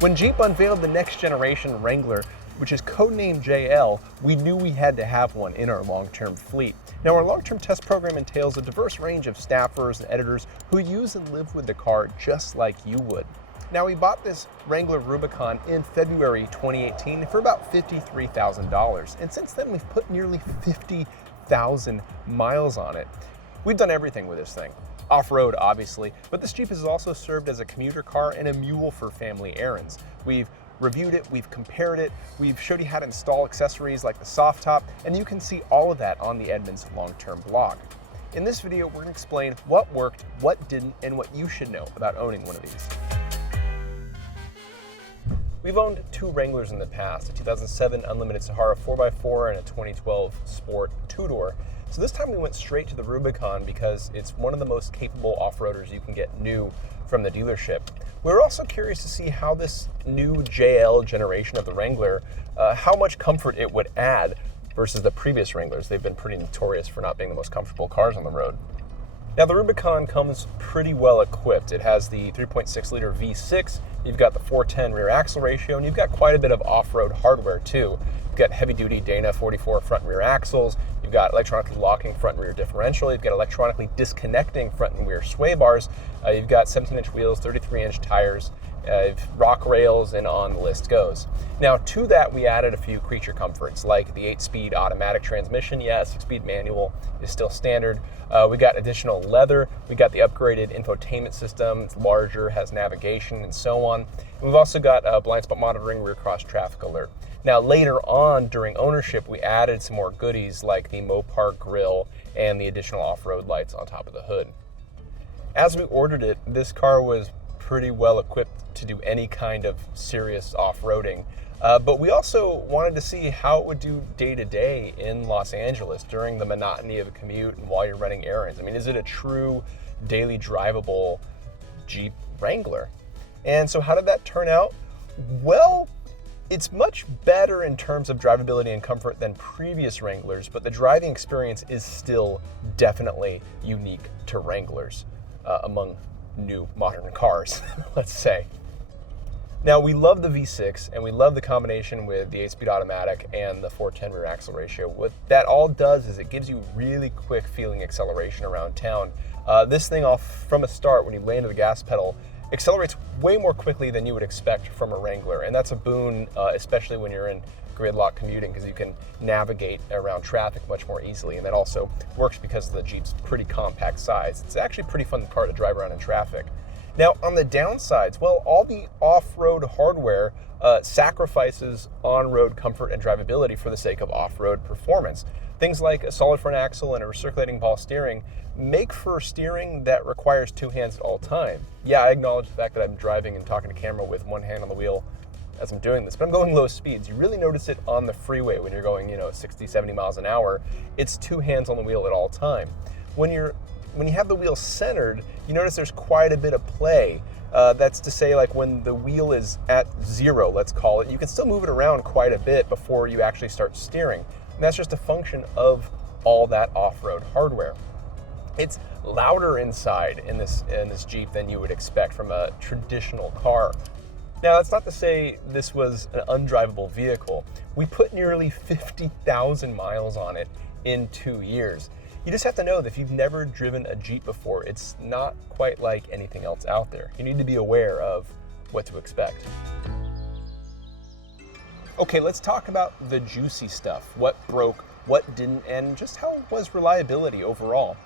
When Jeep unveiled the next generation Wrangler, which is codenamed JL, we knew we had to have one in our long-term fleet. Now, our long-term test program entails a diverse range of staffers and editors who use and live with the car just like you would. Now, we bought this Wrangler Rubicon in February 2018 for about $53,000, and since then we've put nearly 50,000 miles on it. We've done everything with this thing. Off-road, obviously, but this Jeep has also served as a commuter car and a mule for family errands. We've reviewed it, we've compared it, we've showed you how to install accessories like the soft top, and you can see all of that on the Edmunds long-term blog. In this video, we're going to explain what worked, what didn't, and what you should know about owning one of these. We've owned two Wranglers in the past, a 2007 Unlimited Sahara 4x4 and a 2012 Sport 2-door. So this time we went straight to the Rubicon because it's one of the most capable off-roaders you can get new from the dealership. We were also curious to see how this new JL generation of the Wrangler, how much comfort it would add versus the previous Wranglers. They've been pretty notorious for not being the most comfortable cars on the road. Now, the Rubicon comes pretty well equipped. It has the 3.6 liter V6, you've got the 410 rear axle ratio, and you've got quite a bit of off-road hardware too. You've got heavy-duty Dana 44 front and rear axles, you've got electronically locking front and rear differential, you've got electronically disconnecting front and rear sway bars, you've got 17-inch wheels, 33-inch tires, rock rails, and on the list goes. Now, to that, we added a few creature comforts, like the 8-speed automatic transmission. Yeah, 6-speed manual is still standard. We got additional leather. We got the upgraded infotainment system. It's larger, has navigation, and so on. And we've also got blind spot monitoring, rear cross traffic alert. Now, later on during ownership, we added some more goodies like the Mopar grill and the additional off-road lights on top of the hood. As we ordered it, this car was pretty well equipped to do any kind of serious off-roading. But we also wanted to see how it would do day-to-day in Los Angeles during the monotony of a commute and while you're running errands. I mean, is it a true daily drivable Jeep Wrangler? And so how did that turn out? Well, it's much better in terms of drivability and comfort than previous Wranglers, but the driving experience is still definitely unique to Wranglers among new modern cars, let's say. Now, we love the V6 and we love the combination with the 8-speed automatic and the 410 rear axle ratio. What that all does is it gives you really quick feeling acceleration around town. This thing off from a start, when you lay into the gas pedal, accelerates way more quickly than you would expect from a Wrangler, and that's a boon, especially when you're in gridlock commuting, because you can navigate around traffic much more easily, and that also works because of the Jeep's pretty compact size. It's actually a pretty fun car to drive around in traffic. Now, on the downsides, well, all the off-road hardware sacrifices on-road comfort and drivability for the sake of off-road performance. Things like a solid front axle and a recirculating ball steering make for steering that requires two hands at all time. Yeah, I acknowledge the fact that I'm driving and talking to camera with one hand on the wheel as I'm doing this, but I'm going low speeds. You really notice it on the freeway when you're going, 60, 70 miles an hour. It's two hands on the wheel at all time. When you have the wheel centered, you notice there's quite a bit of play. That's to say, like when the wheel is at zero, let's call it, you can still move it around quite a bit before you actually start steering. And that's just a function of all that off-road hardware. It's louder inside in this Jeep than you would expect from a traditional car. Now, that's not to say this was an undrivable vehicle. We put nearly 50,000 miles on it in 2 years. You just have to know that if you've never driven a Jeep before, it's not quite like anything else out there. You need to be aware of what to expect. Okay, let's talk about the juicy stuff. What broke, what didn't, and just how was reliability overall.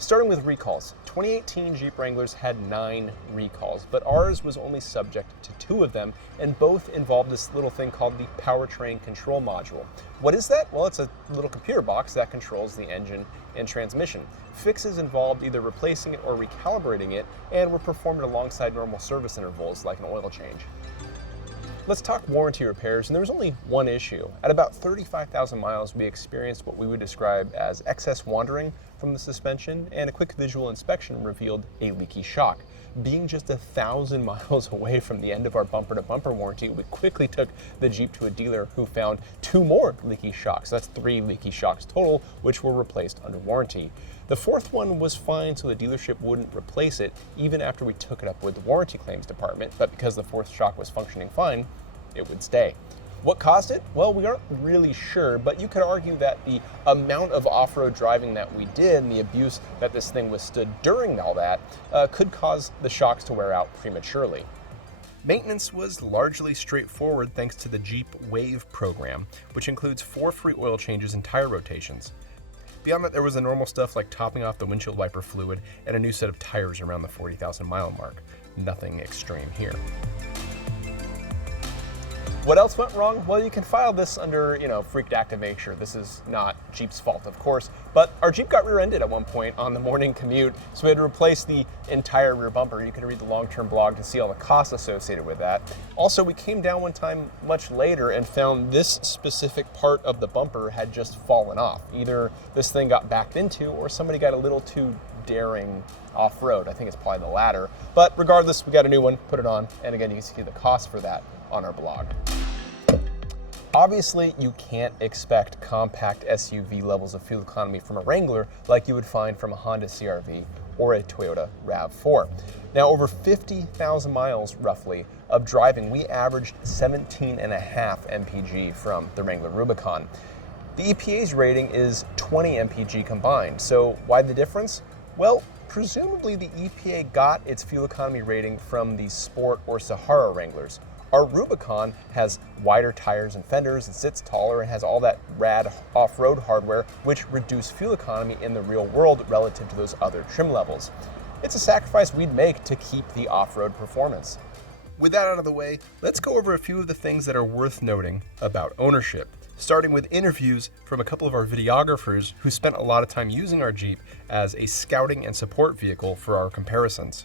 Starting with recalls, 2018 Jeep Wranglers had 9 recalls, but ours was only subject to 2 of them, and both involved this little thing called the powertrain control module. What is that? Well, it's a little computer box that controls the engine and transmission. Fixes involved either replacing it or recalibrating it, and were performed alongside normal service intervals like an oil change. Let's talk warranty repairs, and there was only one issue. At about 35,000 miles, we experienced what we would describe as excess wandering from the suspension, and a quick visual inspection revealed a leaky shock. Being just 1,000 miles away from the end of our bumper-to-bumper warranty, we quickly took the Jeep to a dealer who found 2 more leaky shocks. That's 3 leaky shocks total, which were replaced under warranty. The 4th one was fine, so the dealership wouldn't replace it even after we took it up with the warranty claims department, but because the 4th shock was functioning fine, it would stay. What caused it? Well, we aren't really sure, but you could argue that the amount of off-road driving that we did and the abuse that this thing withstood during all that could cause the shocks to wear out prematurely. Maintenance was largely straightforward thanks to the Jeep Wave program, which includes 4 free oil changes and tire rotations. Beyond that, there was the normal stuff like topping off the windshield wiper fluid and a new set of tires around the 40,000 mile mark. Nothing extreme here. What else went wrong? Well, you can file this under, freak activation. This is not Jeep's fault, of course, but our Jeep got rear-ended at one point on the morning commute, so we had to replace the entire rear bumper. You can read the long-term blog to see all the costs associated with that. Also, we came down one time much later and found this specific part of the bumper had just fallen off. Either this thing got backed into or somebody got a little too daring off-road. I think it's probably the latter. But regardless, we got a new one, put it on, and again, you can see the cost for that on our blog. Obviously, you can't expect compact SUV levels of fuel economy from a Wrangler like you would find from a Honda CR-V or a Toyota RAV4. Now, over 50,000 miles, roughly, of driving, we averaged 17.5 mpg from the Wrangler Rubicon. The EPA's rating is 20 mpg combined, so why the difference? Well, presumably the EPA got its fuel economy rating from the Sport or Sahara Wranglers. Our Rubicon has wider tires and fenders and sits taller and has all that rad off-road hardware, which reduce fuel economy in the real world relative to those other trim levels. It's a sacrifice we'd make to keep the off-road performance. With that out of the way, let's go over a few of the things that are worth noting about ownership, starting with interviews from a couple of our videographers who spent a lot of time using our Jeep as a scouting and support vehicle for our comparisons.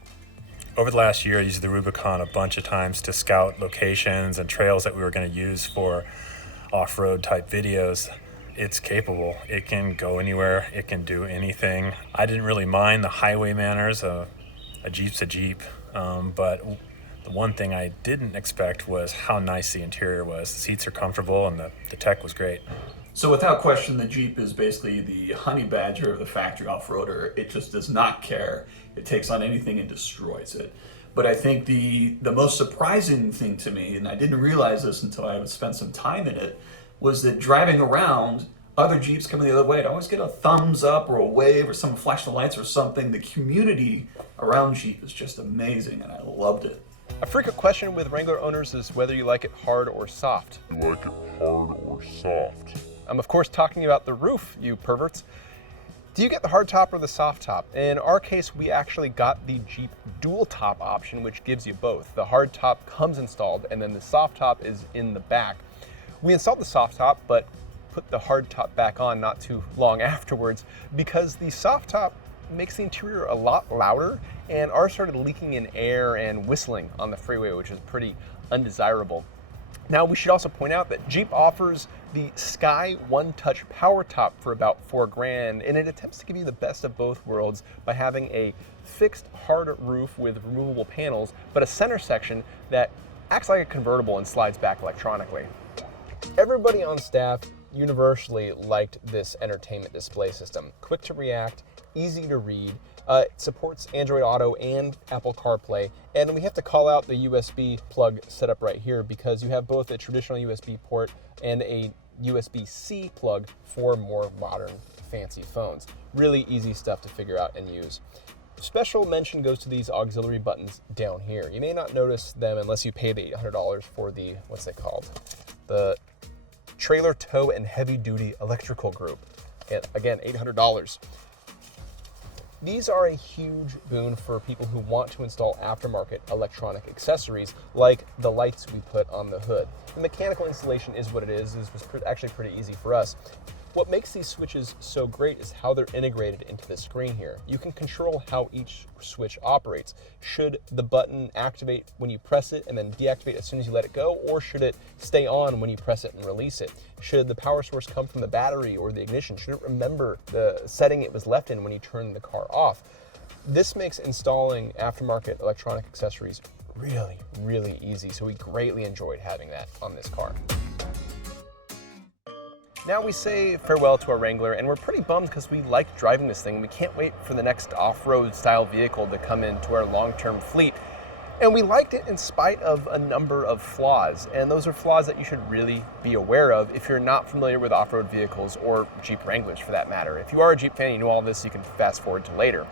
Over the last year, I used the Rubicon a bunch of times to scout locations and trails that we were going to use for off-road type videos. It's capable. It can go anywhere. It can do anything. I didn't really mind the highway manners. A Jeep's a Jeep. But the one thing I didn't expect was how nice the interior was. The seats are comfortable and the tech was great. So without question, the Jeep is basically the honey badger of the factory off-roader. It just does not care. It takes on anything and destroys it. But I think the most surprising thing to me, and I didn't realize this until I spent some time in it, was that driving around, other Jeeps coming the other way, I'd always get a thumbs up or a wave or someone flash the lights or something. The community around Jeep is just amazing, and I loved it. A frequent question with Wrangler owners is whether you like it hard or soft. You like it hard or soft? I'm of course talking about the roof, you perverts. Do you get the hard top or the soft top? In our case, we actually got the Jeep dual top option, which gives you both. The hard top comes installed and then the soft top is in the back. We installed the soft top, but put the hard top back on not too long afterwards because the soft top makes the interior a lot louder, and ours started leaking in air and whistling on the freeway, which is pretty undesirable. Now, we should also point out that Jeep offers the Sky One Touch Power Top for about $4,000, and it attempts to give you the best of both worlds by having a fixed hard roof with removable panels, but a center section that acts like a convertible and slides back electronically. Everybody on staff universally liked this entertainment display system. Quick to react, easy to read. It supports Android Auto and Apple CarPlay, and we have to call out the USB plug setup right here because you have both a traditional USB port and a USB-C plug for more modern, fancy phones. Really easy stuff to figure out and use. Special mention goes to these auxiliary buttons down here. You may not notice them unless you pay the $800 for the, what's it called? The Trailer Tow and Heavy Duty Electrical Group. And again, $800. These are a huge boon for people who want to install aftermarket electronic accessories like the lights we put on the hood. The mechanical installation is what it is. This was actually pretty easy for us. What makes these switches so great is how they're integrated into the screen here. You can control how each switch operates. Should the button activate when you press it and then deactivate as soon as you let it go, or should it stay on when you press it and release it? Should the power source come from the battery or the ignition? Should it remember the setting it was left in when you turn the car off? This makes installing aftermarket electronic accessories really, really easy, so we greatly enjoyed having that on this car. Now we say farewell to our Wrangler, and we're pretty bummed because we like driving this thing. We can't wait for the next off-road style vehicle to come into our long-term fleet. And we liked it in spite of a number of flaws, and those are flaws that you should really be aware of if you're not familiar with off-road vehicles or Jeep Wranglers for that matter. If you are a Jeep fan and you know all this, you can fast forward to later.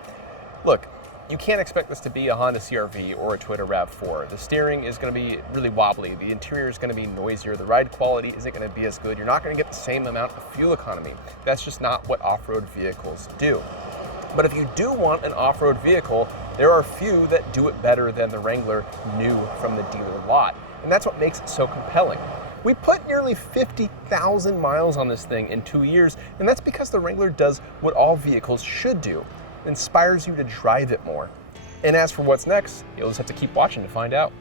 Look, you can't expect this to be a Honda CR-V or a Toyota RAV4. The steering is going to be really wobbly. The interior is going to be noisier. The ride quality isn't going to be as good. You're not going to get the same amount of fuel economy. That's just not what off-road vehicles do. But if you do want an off-road vehicle, there are few that do it better than the Wrangler new from the dealer lot. And that's what makes it so compelling. We put nearly 50,000 miles on this thing in 2 years, and that's because the Wrangler does what all vehicles should do. It inspires you to drive it more. And as for what's next, you'll just have to keep watching to find out.